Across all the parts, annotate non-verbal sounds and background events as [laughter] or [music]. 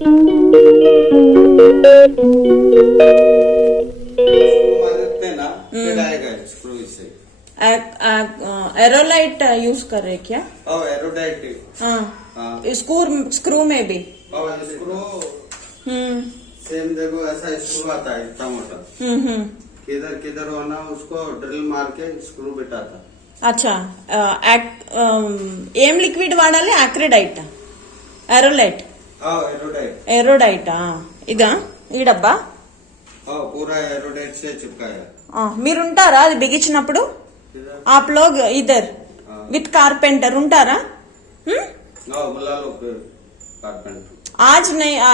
एरोलाइट use कर रहे क्या? एरोडाइट। हाँ।, हाँ। स्क्रू स्क्रू में भी। हम्म। सेम देखो ऐसा स्क्रू आता है इतना मोटा। हम्म, हम्म। किधर किधर होना उसको ड्रिल मार के स्क्रू बिठाता। अच्छा एम लिक्विड वाड़ा ले एक्रेडाइट एरोलाइट। ఎరోడైటా ఇదా ఈ డబ్బా हाँ पूरा एरोडाइट से चिपकाया ఆ, మీరుంటారా అది బిగించినప్పుడు किधर आप लोग इधर हाँ। विथ कारपेंटर ఉంటారా హ్మ్? हाँ बुला लो फिर कारपेंटर आज नहीं ఆ,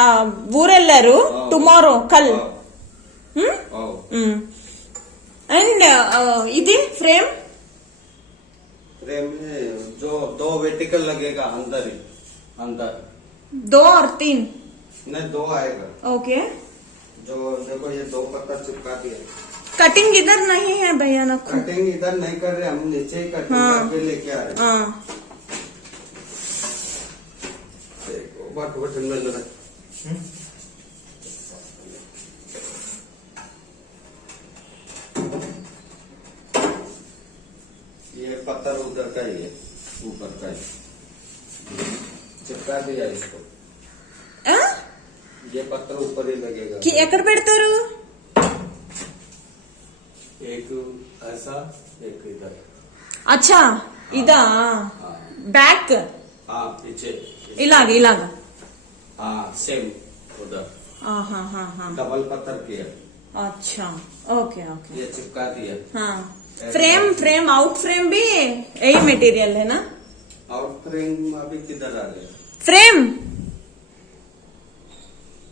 ఊరెళ్ళారు हाँ। టుమారో కల్ हाँ, హ్మ్? हाँ హ్మ్. అండ్ ఆ, ఇది ఫ్రేమ్ फ्रेम में जो दो वेटिकल लगेगा अंदर ही अंदर దో और तीन? नहीं दो आएगा। ओके। जो देखो ये दो पत्थर चिपका दिया। कटिंग इधर नहीं है भैया ना कटिंग इधर नहीं कर रहे हम नीचे ही कटिंग हाँ। करके लेके आ रहे हाँ। देखो, बट बटन में ये पत्थर उधर का ही है ऊपर का ही। चिपका दिया इसको। आ? ये पत्थर ऊपर ही लगेगा। कि रहो एक ऐसा एक इधर। अच्छा हाँ। इधर हाँ। हाँ। बैक? हाँ पीछे। इलाग इलाग। हाँ सेम उधर। हाँ हाँ हाँ डबल पत्थर किया। अच्छा ओके ओके। ये चिपका दिया। हाँ। फ्रेम फ्रेम आउट फ्रेम भी यही मटेरियल है ना? आउट फ्रेम अभी किधर आ गया फ्रेम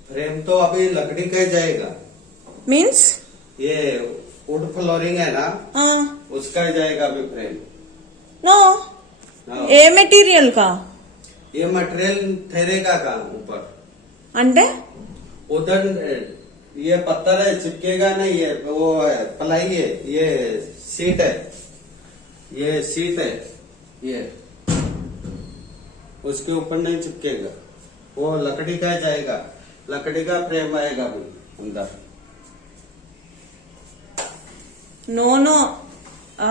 फ्रेम तो अभी लकड़ी का ही जाएगा मीन्स ये वुड फ्लोरिंग है ना हाँ उसका ही जाएगा अभी फ्रेम नो हाँ। ఏ మెటీరియల్ కా ये मटेरियल ठहरेगा का ऊपर అంటే उधर ये पत्थर है चिपकेगा नहीं ये वो है प्लाई है ये सीट है ये सीट है ये उसके ऊपर नहीं चिपकेगा वो लकड़ी का जाएगा लकड़ी का फ्रेम आएगा अभी अंदर నో నో ఆ,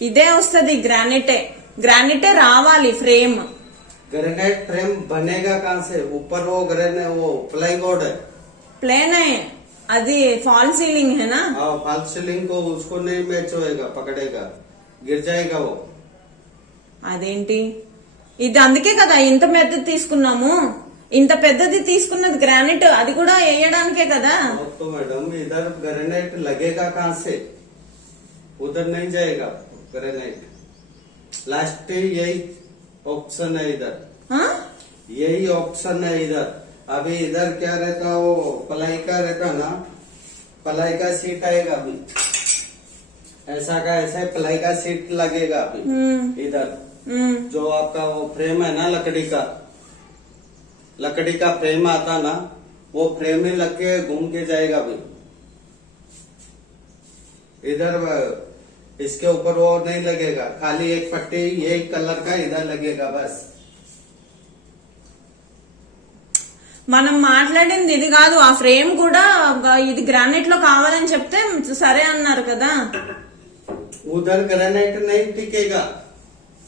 ఇదే వస్తుంది గ్రానైటే గ్రానైటే రావాలి ఫ్రేమ్ ग्रेनाइट फ्रेम बनेगा कहाँ से ऊपर वो ग्रेने वो प्लाई बोर्ड है ప్లేన్ అది ఫాల్ సీలింగ్ है ना हाँ फॉल सीलिंग को उसको नहीं मैच होएगा पकड़ेगा गिर जाएगा वो అదేంటి ఇది అందుకే కదా ఇంత పెద్దది తీసుకున్నాము ఇంత పెద్దది తీసుకున్నది గ్రానైట్ అది కూడా వేయడానికే కదా अब तो मैडम इधर ग्रेनाइट लगेगा कहाँ से उधर नहीं जाएगा ग्रेनाइट लास्ट यही ऑप्शन है इधर ఆ? यही ऑप्शन है इधर अभी इधर क्या रहता वो पलाई का रहता ना पलाई का सीट आएगा अभी ऐसा का ऐसा पलाई का सीट लगेगा अभी ఉమ్, इधर ఉమ్. जो आपका वो फ्रेम है ना लकड़ी का लकड़ी का फ्रेम आता ना वो फ्रेम ही लग के घूम के जाएगा अभी इधर अ, इसके ऊपर वो नहीं लगेगा खाली एक पट्टी एक कलर का इधर लगेगा बस మనం మాట్లాడింది ఇది కాదు ఆ ఫ్రేమ్ కూడా ఇది గ్రానైట్ లో కావాలని చెప్తే సరే అన్నారు కదా उधर ग्रेनाइट नहीं टिकेगा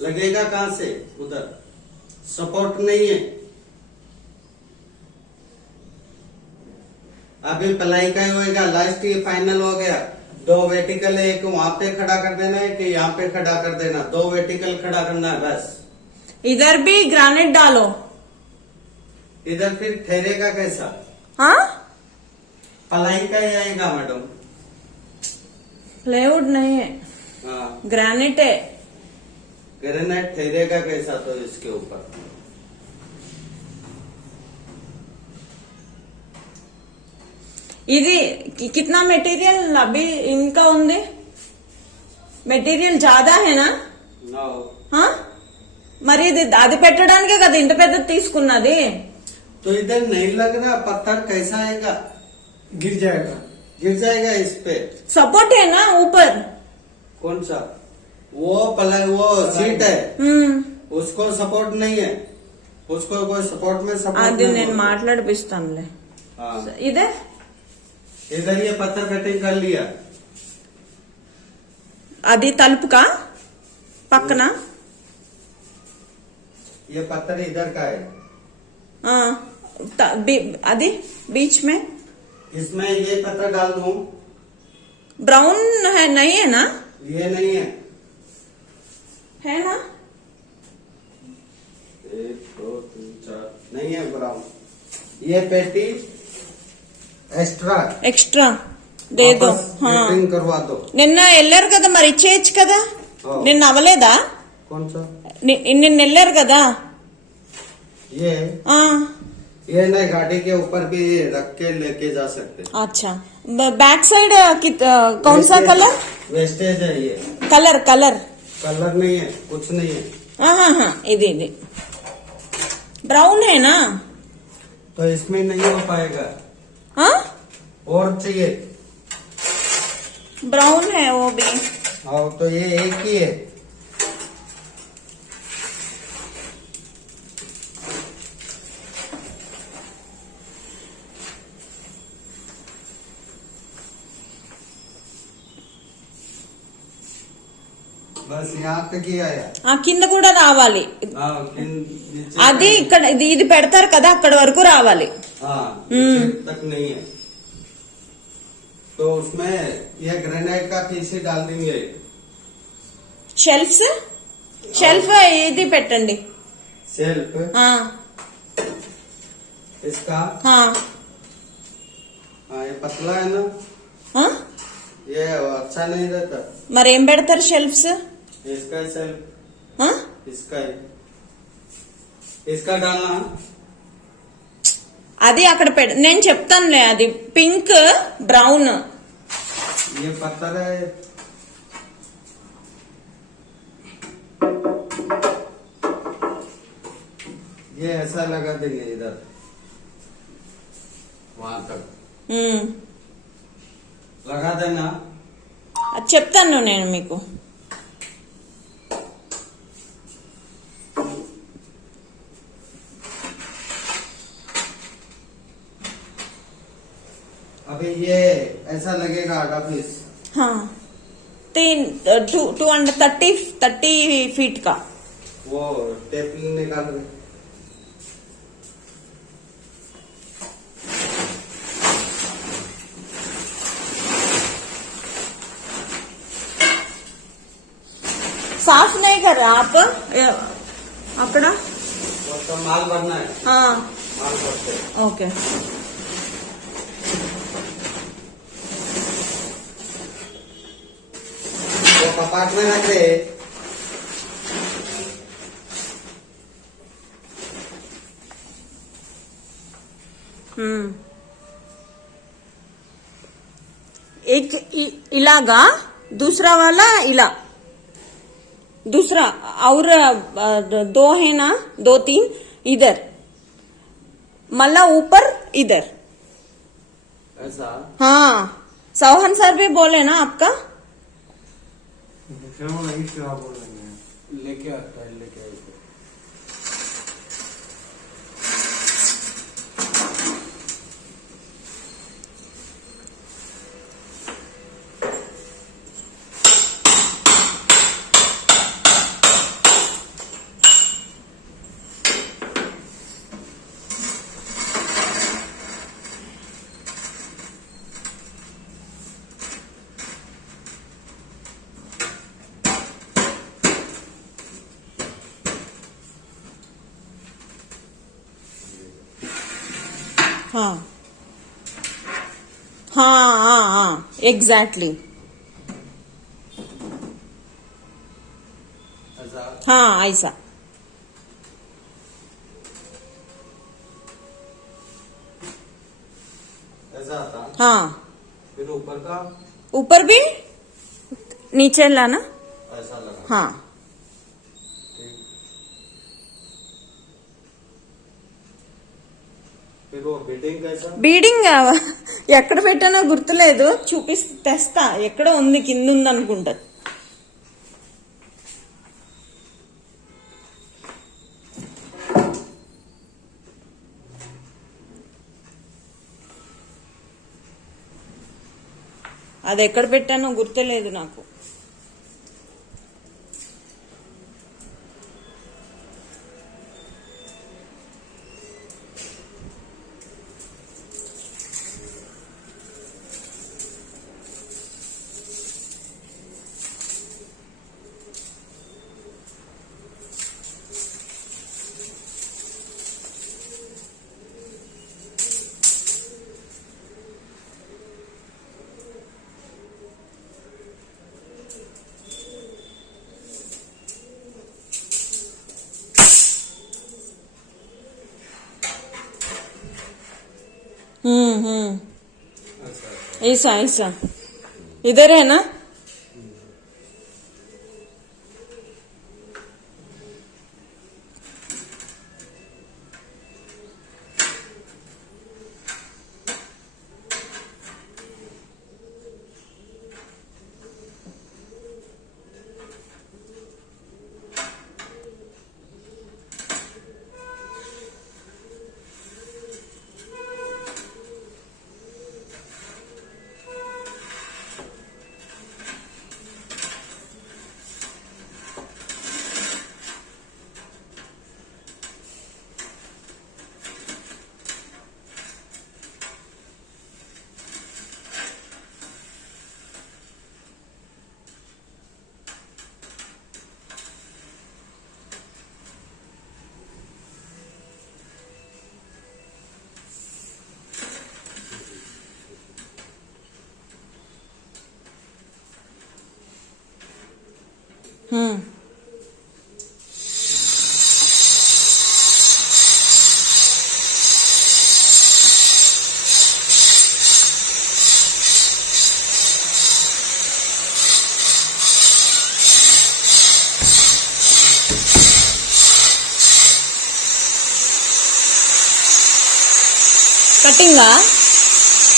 लगेगा कहाँ से? उधर। सपोर्ट नहीं है। अभी पलाई का ही होएगा लास्ट ये फाइनल हो गया। दो वेटिकल है एक वहाँ पे खड़ा कर देना है कि यहाँ पे खड़ा कर देना। दो वेटिकल खड़ा करना है बस। इधर भी ग्रानाइट डालो। इधर फिर ठहरेगा कैसा? हाँ? पलाई का ही आएगा मैडम। प्लेवुड नहीं है। हाँ। ग्रेनाइट है। ग्रेनाइट ठहरेगा कैसा तो इसके ऊपर ఇది कि- कितना मटेरियल अभी इनका ఉంది మెటీరియల్ జాదా హేనా ना ఆ? మరి ఇది అది పెట్టడానికే కదా ఇంత పెద్దది తీసుకున్నది तो इधर नहीं लग रहा पत्थर कैसा आएगा गिर जाएगा गिर जाएगा इस पे సపోర్ట్ है ना ऊपर कौन सा वो पलाई वो सीट है हम्म उसको सपोर्ट नहीं है उसको कोई सपोर्ट में सपोर्ट అది में నేను बोलते। మాట్లాడిపిస్తానులే हाँ ఇదే इधर ये पत्थर कटिंग कर लिया అది తలుపుకా పక్కన ये पत्थर इधर का है ఆ, త- బీ- అది బీచ్ మే इसमें ये पत्थर डाल दूं ब्राउन है नहीं है ना ये नहीं है है ना एक दो तीन चार नहीं है ब्राउन ये पेटी एक्स्ट्रा ఎక్స్ట్రా దేదో वापस फिटिंग करवा दो నిన్న వెళ్ళారు కదా మరి ఇచ్చేయచ్చు కదా ఓ. నిన్న అవ్వలేదా कौन सा ని- నిన్న వెళ్ళారు కదా ये ఆ, ये नहीं गाड़ी के ऊपर भी रख के लेके जा सकते अच्छा ब- बैक साइड अ, कित- अ, कौन सा कलर वेस्टेज है ये कलर कलर कलर नहीं है कुछ नहीं है। हाँ हाँ हाँ इधे इधे ब्राउन है ना? तो इसमें नहीं हो पाएगा। हाँ? और चाहिए? ब्राउन है वो भी। हाँ तो ये एक ही है। కింద కూడా రావాలి हाँ किन- नीचे అది ఇక్కడ ఇది ఇది పెడతారు కదా అక్కడ వరకు రావాలి हाँ हम्म। नीचे तक नहीं है तो उसमें ये ग्रेनाइट का पीसी डाल देंगे షెల్ఫ్స్ షెల్ఫ్ ఇది పెట్టండి सेल्फ ఆ, इसका ఆ, हाँ ये पतला है ना ఆ? ये अच्छा नहीं रहता మరి ఏం పెడతారు షెల్ఫ్స్ इसका ही सेल्फ ఆ? इसका ही इसका डालना అది అక్కడ పెడ నేను చెప్తానులే అది పింక్ బ్రౌన్ ये पत्थर है ये ऐसा लगा देंगे इधर वहां तक ఉమ్. लगा देना అది చెప్తాను నేను మీకు ऐसा लगेगा आधा पीस हाँ। तीन two two hundred thirty thirty feet का। वो टेप निकाल रहे। साफ़ नहीं कर रहे आप? आपका तो माल भरना है। हाँ। माल भरते ओके। वो रख रहे हम्म एक इलागा दूसरा वाला इला। दूसरा और दो है ना दो तीन इधर। मल्ला ऊपर इधर। ऐसा? हाँ। चौहान सर भी बोले ना आपका? बोल रहे हैं। लेके आ एग्जैक्टली exactly. हाँ ऐसा हाँ. फिर ऊपर का? ऊपर भी? नीचे लाना? ऐसा लगा। हाँ. फिर वो बीडिंग कैसा? बीडिंग ఎక్కడ పెట్టానో గుర్తులేదు. చూపి తెస్తా. ఎక్కడ ఉంది కింద ఉంది అనుకుంటా. అది ఎక్కడ పెట్టానో గుర్తులేదు నాకు. ऐसा ऐसा। इधर है ना? हम्म। कटिंगा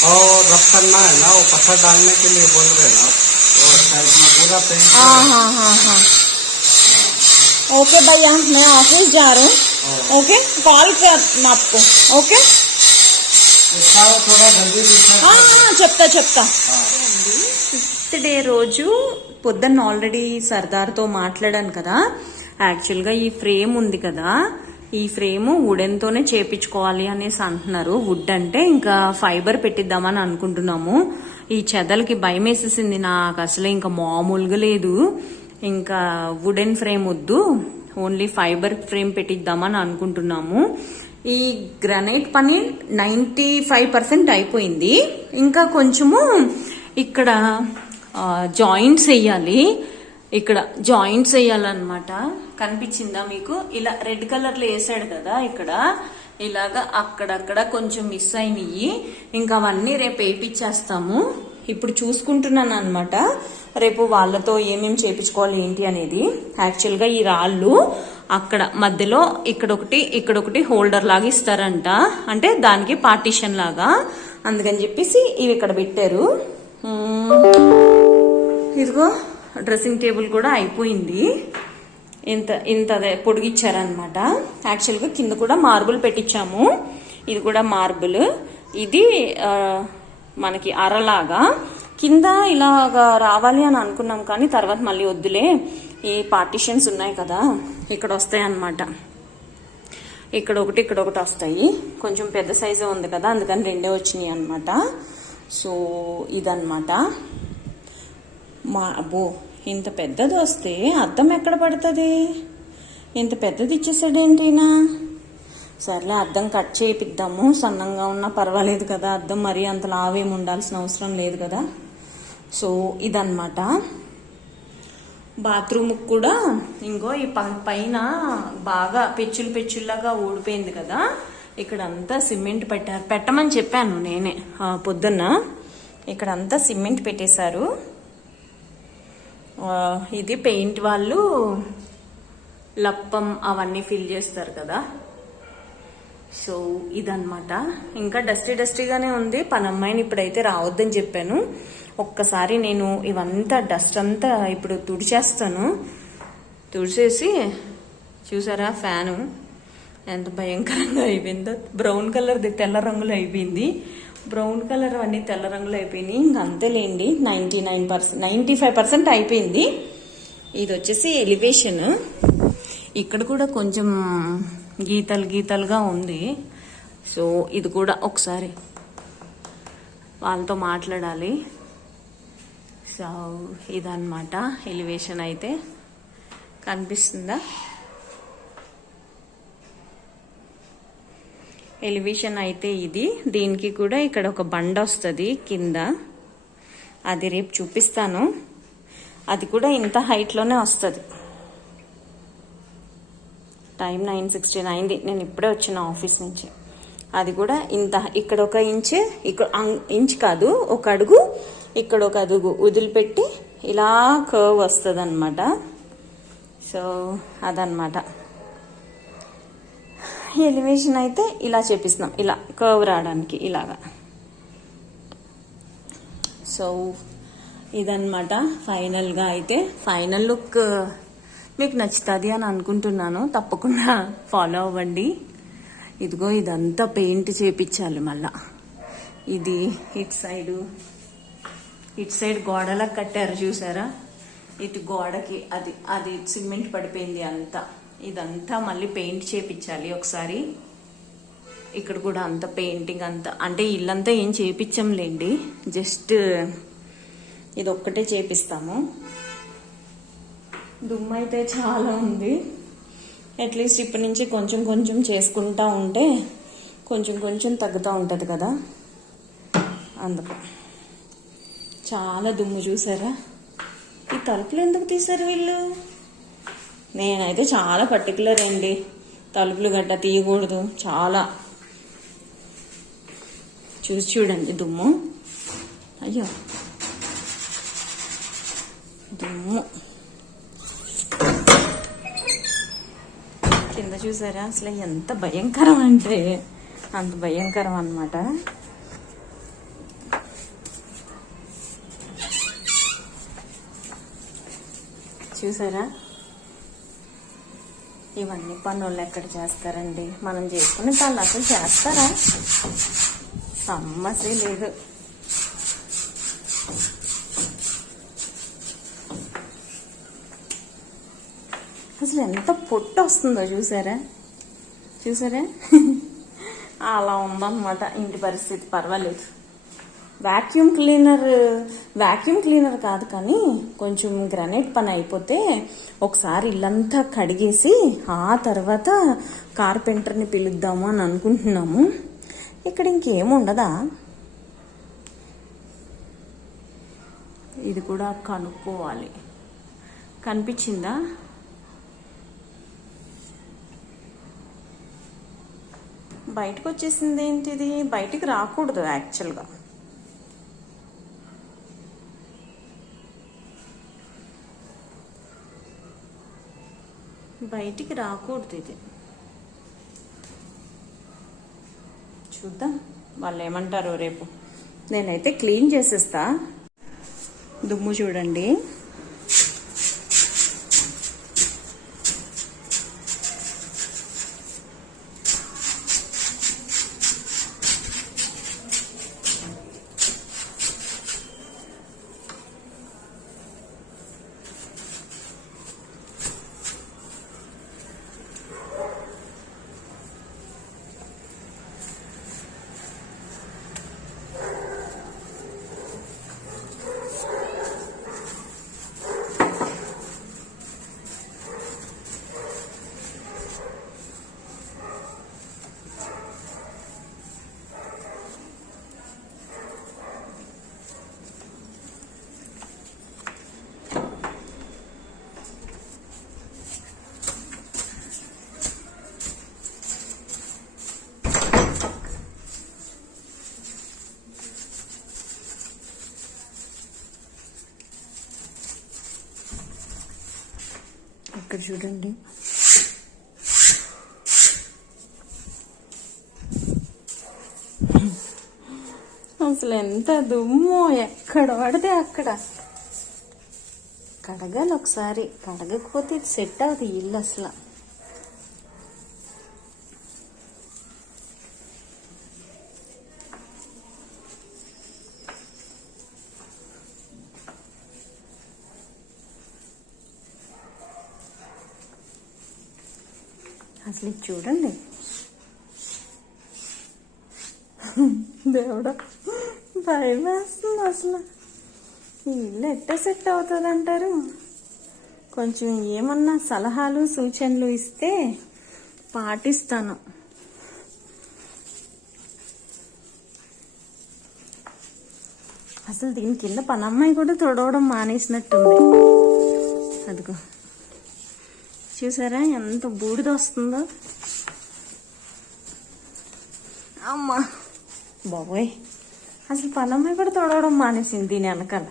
और रफ करना है ना, वो पत्थर डालने के लिए बोल रहे हैं ना हाँ हाँ हाँ हाँ ओके भैया मैं ऑफिस जा रहा हूँ ओके कॉल कर मैं आपको ओके इसका वो थोड़ा जल्दी दिखा ఆ, ఆ, చెప్తా చెప్తా हाँ। ఫిఫ్త్ డే రోజు పొద్దున్న ఆల్రెడీ సర్దార్తో మాట్లాడాను కదా యాక్చువల్గా ఈ ఫ్రేమ్ ఉంది కదా ఈ ఫ్రేమ్ వుడెన్ తోనే చేపించుకోవాలి అనేసి అంటున్నారు వుడ్ అంటే ఇంకా ఫైబర్ పెట్టిద్దామని అనుకుంటున్నాము ఈ చెదలకి భయం వేసేసింది నాకు అసలు. ఇంకా మామూలుగా లేదు. ఇంకా వుడెన్ ఫ్రేమ్ వద్దు. ఓన్లీ ఫైబర్ ఫ్రేమ్ పెట్టిద్దామని అనుకుంటున్నాము. ఈ గ్రనైట్ పని నైంటీ ఫైవ్ పర్సెంట్ అయిపోయింది. ఇంకా కొంచెము ఇక్కడ జాయింట్స్ వేయాలి. ఇక్కడ జాయింట్స్ వేయాలన్నమాట. కనిపించిందా మీకు? ఇలా రెడ్ కలర్లో వేసాడు కదా ఇక్కడ. ఇలాగా అక్కడక్కడ కొంచెం మిస్ అయినవి ఇంకా అవన్నీ రేపు వేయించేస్తాము ఇప్పుడు చూసుకుంటున్నాను అనమాట రేపు వాళ్ళతో ఏమేమి చేపించుకోవాలి ఏంటి అనేది. యాక్చువల్గా ఈ రాళ్ళు అక్కడ మధ్యలో ఇక్కడ ఒకటి ఇక్కడ ఒకటి హోల్డర్ లాగా ఇస్తారంట. అంటే దానికి పార్టీషన్ లాగా. అందుకని చెప్పేసి ఇవి ఇక్కడ పెట్టారు. ఇదిగో డ్రెస్సింగ్ టేబుల్ కూడా అయిపోయింది. ఇంత ఇంత అదే పొడిగిచ్చారనమాట యాక్చువల్గా కింద కూడా మార్బుల్ పెట్టించాము ఇది కూడా మార్బుల్ ఇది మనకి అరలాగా. కింద ఇలాగా రావాలి అని అనుకున్నాం కానీ తర్వాత మళ్ళీ వద్దులే. ఈ పార్టిషన్స్ ఉన్నాయి కదా ఇక్కడ వస్తాయి అన్నమాట ఇక్కడ ఒకటి ఇక్కడ ఒకటి వస్తాయి. కొంచెం పెద్ద సైజే ఉంది కదా అందుకని రెండే వచ్చినాయి అనమాట సో ఇదన్నమాట. మా అబ్బో ఇంత పెద్దది వస్తే అద్దం ఎక్కడ పడుతుంది? ఇంత పెద్దది ఇచ్చేసాడేంటినా సర్లే అద్దం కట్ చేయిద్దాము సన్నంగా ఉన్నా పర్వాలేదు కదా. అద్దం మరీ అంత లావేమి ఉండాల్సిన అవసరం లేదు కదా. సో ఇదన్నమాట. బాత్రూమ్ కూడా ఇంకో ఈ ప- పైన బాగా పెచ్చులు పెచ్చుల్లాగా ఊడిపోయింది కదా. ఇక్కడ అంతా సిమెంట్ పెట్టారు. పెట్టమని చెప్పాను నేనే పొద్దున్న. ఇక్కడ అంతా సిమెంట్ పెట్టేశారు. ఇది పెయింట్ వాళ్ళు లప్పం అవన్నీ ఫిల్ చేస్తారు కదా. సో ఇదన్నమాట. ఇంకా డస్టీ డస్టీగానే ఉంది. పనమ్మాయిని ఇప్పుడైతే రావద్దని చెప్పాను. ఒక్కసారి నేను ఇవంతా డస్ట్ అంతా ఇప్పుడు తుడిచేస్తాను. తుడిచేసి చూసారా ఫ్యాను? ఎంత భయంకరంగా అయిపోయిందో. బ్రౌన్ కలర్ది తెల్ల రంగులో అయిపోయింది. బ్రౌన్ కలర్ అవన్నీ తెల్ల రంగులు అయిపోయినాయి. ఇంక అంతేలేండి. Ninety nine percent ninety five percent అయిపోయింది. ఇది వచ్చేసి ఎలివేషన్. ఇక్కడ కూడా కొంచెం గీతలు గీతలుగా ఉంది. సో ఇది కూడా ఒకసారి వాళ్ళతో మాట్లాడాలి. సో ఇదన్నమాట. ఎలివేషన్ అయితే. కనిపిస్తుందా? ఎలివేషన్ అయితే ఇది. దీనికి కూడా ఇక్కడ ఒక బండ వస్తుంది కింద. అది రేపు చూపిస్తాను. అది కూడా ఇంత హైట్లోనే వస్తుంది. టైం నైన్ సిక్స్టీ నైన్ది నేను ఇప్పుడే వచ్చిన ఆఫీస్ నుంచి. అది కూడా ఇంత ఇక్కడ ఒక ఇంచ్ ఇక్కడ ఇంచ్ కాదు ఒక అడుగు ఇక్కడ ఒక అడుగు వదిలిపెట్టి ఇలా కర్వ్ వస్తుంది అనమాట సో అదనమాట ఎలివేషన్ అయితే ఇలా చేపిస్తున్నాం. ఇలా కర్వ్ రావడానికి ఇలాగా. సో ఇదన్నమాట ఫైనల్గా అయితే. ఫైనల్ లుక్ uh, మీకు నచ్చుతుంది అని అనుకుంటున్నాను. తప్పకుండా [laughs] ఫాలో అవ్వండి. ఇదిగో ఇదంతా పెయింట్ చేపించాలి మళ్ళా. ఇది ఇటు సైడు ఇటు సైడ్ గోడలకు కట్టారు చూసారా? ఇటు గోడకి అది అది సిమెంట్ పడిపోయింది అంతా. ఇదంతా మళ్ళీ పెయింట్ చేపించాలి ఒకసారి. ఇక్కడ కూడా అంత పెయింటింగ్ అంతా అంటే ఇల్లంతా ఏం చేపించంలేండి జస్ట్ ఇది ఒక్కటే చేపిస్తాము. దుమ్ము అయితే చాలా ఉంది. అట్లీస్ట్ ఇప్పటి నుంచి కొంచెం కొంచెం చేసుకుంటా ఉంటే కొంచెం కొంచెం తగ్గుతూ ఉంటుంది కదా. అందుకు. చాలా దుమ్ము చూసారా? ఈ తలుపులు ఎందుకు తీశారు వీళ్ళు? నేనైతే చాలా పర్టికులర్ అండి. తలుపులు గట్ట తీయకూడదు. చాలా. చూసి చూడండి దుమ్ము. అయ్యో. దుమ్ము. కింద చూసారా? అసలు ఎంత భయంకరం అంటే. అంత భయంకరం అనమాట చూసారా? ఇవన్నీ పనులు ఎక్కడ చేస్తారండి? మనం చేసుకునే వాళ్ళు అసలు చేస్తారా? సమస్య లేదు. అసలు ఎంత పొట్టు వస్తుందో చూసారా? చూసారా? అలా ఉందన్నమాట ఇంటి పరిస్థితి. పర్వాలేదు. వాక్యూమ్ క్లీనర్ వాక్యూమ్ క్లీనర్ కాదు కానీ కొంచెం గ్రనైట్ పని అయిపోతే ఒకసారి ఇల్లంతా కడిగేసి ఆ తర్వాత కార్పెంటర్ని పిలుద్దాము అని అనుకుంటున్నాము. ఇక్కడ ఇంకేముండదా ఇది కూడా కనుక్కోవాలి. కనిపించిందా? బయటకు వచ్చేసింది ఏంటిది? బయటికి రాకూడదు యాక్చువల్గా బయటికి రాకూడదు ఇది. చూద్దాం. వాళ్ళు ఏమంటారో రేపు. నేనైతే క్లీన్ చేసేస్తా. దుమ్ము చూడండి ఇక్కడ చూడండి. అసలు ఎంత దుమ్ము ఎక్కడ పడితే అక్కడ. కడగాలి ఒకసారి. కడగకపోతే ఇది సెట్ అవుతుంది ఇల్లు అసలు. అసలు ఇది చూడండి. దేవుడా భయం వేస్తుంది అసలు. ఈ ఇల్లు ఎట్ట సెట్ అవుతుంది అంటారు కొంచెం ఏమన్నా సలహాలు సూచనలు ఇస్తే పాటిస్తాను. అసలు దీని కింద పనమ్మాయి కూడా తొడవడం మానేసినట్టుంది. అదిగో. చూసారా? ఎంత బూడిద వస్తుందో. అమ్మా. బాబోయ్. అసలు పనమ్మాయి కూడా తొడవడం మానేసింది దీని వెనకాల.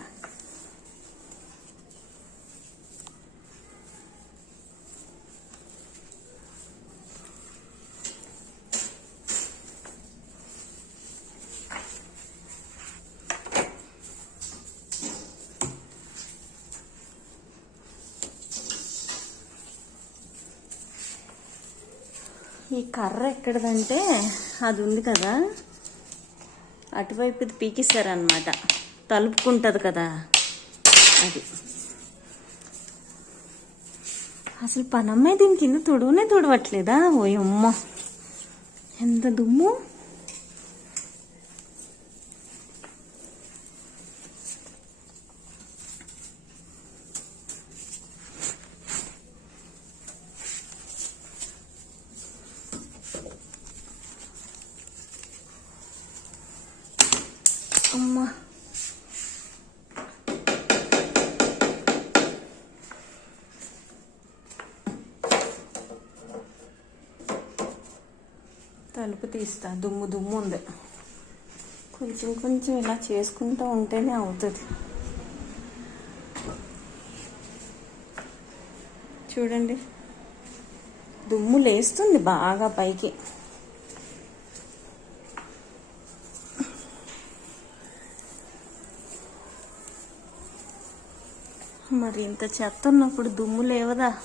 ఈ కర్ర ఎక్కడదంటే అది ఉంది కదా. అటువైపు ఇది పీకిస్తారనమాట తలుపుకుంటుంది కదా. అది. అసలు పనమ్మే దీని కింద తుడువనే తుడవట్లేదా? ఓయమ్మ. ఎంత దుమ్ము. కలుపు తీస్తా. దుమ్ము దుమ్ము ఉంది. కొంచెం కొంచెం ఇలా చేసుకుంటూ ఉంటేనే అవుతుంది. చూడండి. దుమ్ము లేస్తుంది బాగా పైకి. మరి ఇంత చెత్త ఉన్నప్పుడు దుమ్ము లేవదా?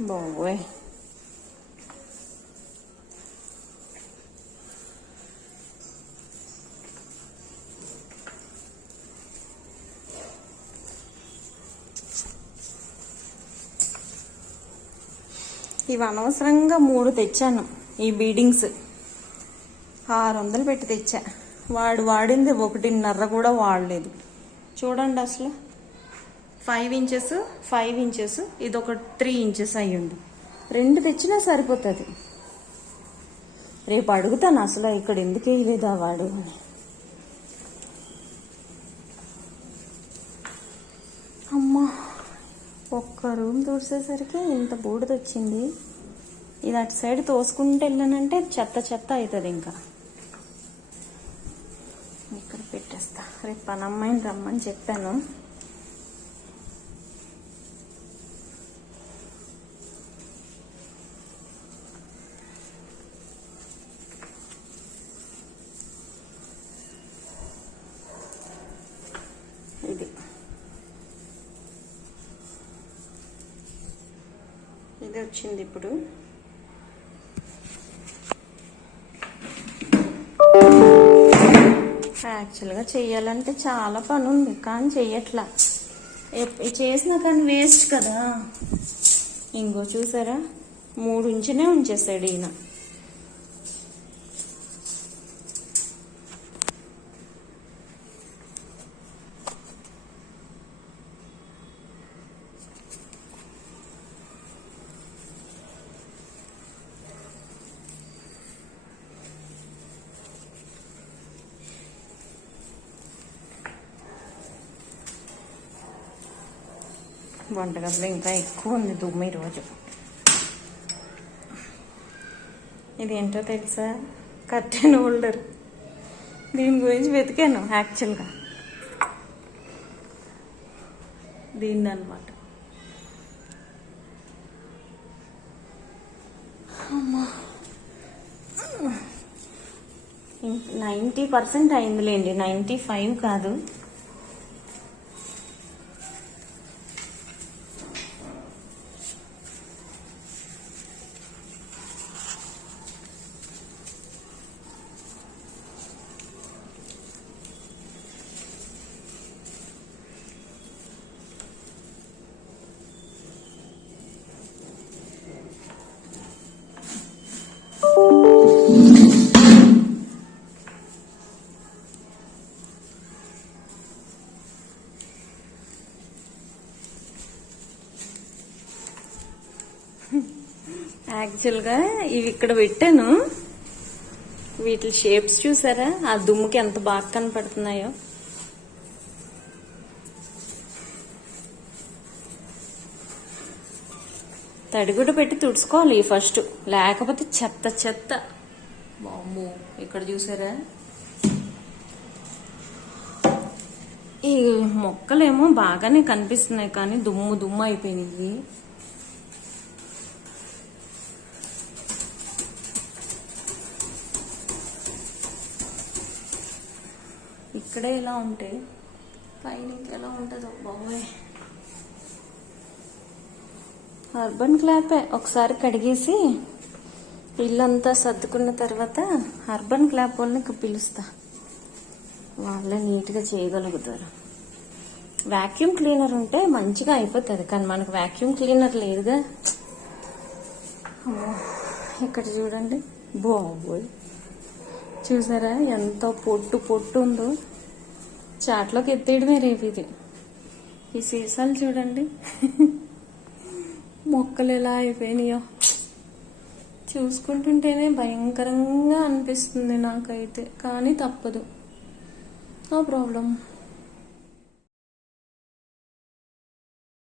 బాబోయ్ ఇవి అనవసరంగా మూడు తెచ్చాను. ఈ బీడింగ్స్. ఆరు వందలు పెట్టి తెచ్చా. వాడు వాడింది ఒకటిన్నర కూడా వాడలేదు. చూడండి అసలు. ఫైవ్ ఇంచెస్ ఫైవ్ ఇంచెస్ ఇది ఒక త్రీ ఇంచెస్ అయ్యింది రెండు తెచ్చినా సరిపోతుంది. రేపు అడుగుతాను అసలు ఇక్కడ ఎందుకు వేయలేదా వాడు అమ్మా ఒక్క రూమ్ తోసేసరికి ఇంత బూడిద వచ్చింది. ఇది అటు సైడ్ తోసుకుంటూ వెళ్ళానంటే చెత్త చెత్త అవుతుంది ఇంకా. ఇక్కడ పెట్టేస్తా. రేపు పని అమ్మాయిని రమ్మని చెప్పాను ఇది ఇది వచ్చింది ఇప్పుడు. యాక్చువల్గా చెయ్యాలంటే చాలా పని ఉంది కానీ చెయ్యట్లా. చేసినా కానీ వేస్ట్ కదా. ఇంకో చూసారా? మూడు ఉంచినే ఉంచేసాడు ఈయన. వంటగదిలో ఇంకా ఎక్కువ ఉంది దుమ్ము ఈరోజు. ఇది ఏంటో తెలుసా? Curtain holder. దీని గురించి వెతికాను యాక్చువల్గా. దీన్ని అనమాట నైంటీ పర్సెంట్ అయిందిలేండి నైంటీ ఫైవ్ కాదు. యాక్చువల్గా ఇవి ఇక్కడ పెట్టాను. వీటి షేప్స్ చూసారా? ఆ దుమ్ముకి ఎంత బాగా కనపడుతున్నాయో. తడిగుడ్డ పెట్టి తుడుచుకోవాలి ఫస్ట్ లేకపోతే చెత్త చెత్త. బాము ఇక్కడ చూసారా? ఈ మొక్కలేమో బాగానే కనిపిస్తున్నాయి కానీ దుమ్ము దుమ్ము అయిపోయినాయి. ఇక్కడే ఇలా ఉంటే? పైన ఇంకెలా ఉంటుందో బాబోయ్ అర్బన్ క్లాపే. ఒకసారి కడిగేసి ఇల్లంతా సర్దుకున్న తర్వాత అర్బన్ క్లాప్ వాళ్ళని పిలుస్తా. వాళ్ళే నీట్గా చేయగలుగుతారు. వాక్యూమ్ క్లీనర్ ఉంటే మంచిగా అయిపోతుంది కానీ మనకు వాక్యూమ్ క్లీనర్ లేదుగా. ఇక్కడ చూడండి. బాబోయ్. చూసారా? ఎంత పొట్టు పొట్టు ఉందో. చాట్లోకి ఎత్తేయడమే రేపు ఇది. ఈ సీసాలు చూడండి. మొక్కలు ఎలా అయిపోయినాయో. చూసుకుంటుంటేనే భయంకరంగా అనిపిస్తుంది నాకైతే. కానీ తప్పదు. No problem.